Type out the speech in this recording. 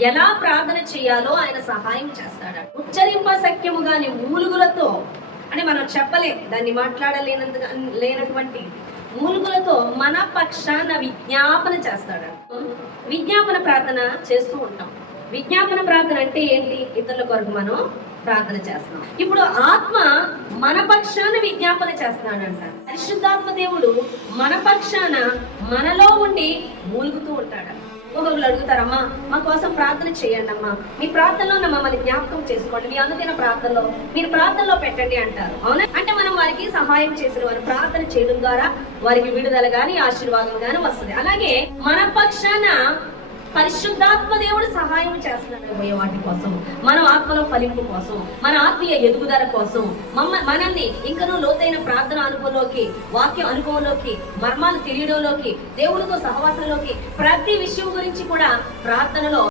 ఎలా ప్రార్థన చేయాలో ఆయన సహాయం చేస్తాడు. ఉచ్చరింప సఖ్యము గాని మూలుగులతో అని మనం చెప్పలేము దాన్ని మాట్లాడలేనంత లేనటువంటి మూలుగులతో మన పక్షాన విజ్ఞాపన చేస్తాడు. విజ్ఞాపన ప్రార్థన చేస్తూ ఉంటాం. విజ్ఞాపన ప్రార్థన అంటే ఏంటి? ఇతరుల కొరకు మనం ప్రార్థన చేస్తున్నాం. ఇప్పుడు ఆత్మ మన పక్షాన విజ్ఞాపన చేస్తున్నాడంట. పరిశుద్ధాత్మ దేవుడు మన పక్షాన మనలో ఉండి మూలుగుతూ ఉంటాడు. ఒకరు అడుగుతారమ్మా మా కోసం ప్రార్థన చేయండి అమ్మా మీ ప్రార్థనలో మమ్మల్ని జ్ఞాపకం చేసుకోండి. మీ అనుదిన ప్రార్థనలో మీరు ప్రార్థనలో పెట్టండి అంటారు. అవునా? అంటే మనం వారికి సహాయం చేసిన వారు ప్రార్థన చేయడం ద్వారా వారికి విడుదల గాని ఆశీర్వాదం గాని వస్తుంది. అలాగే మన పక్షాన పరిశుద్ధాత్మ దేవుడు సహాయం చేస్తున్నాడు. పోయే వాటి కోసం మన ఆత్మలో ఫలింపు కోసం మన ఆత్మీయ ఎదుగుదల కోసం మమ్మ మనల్ని ఇంకనూ లోతైన ప్రార్థన అనుభవంలోకి వాక్య అనుభవంలోకి మర్మాలు తెలియడంలోకి దేవుడితో సహవాసంలోకి ప్రతి విషయం గురించి కూడా ప్రార్థనలో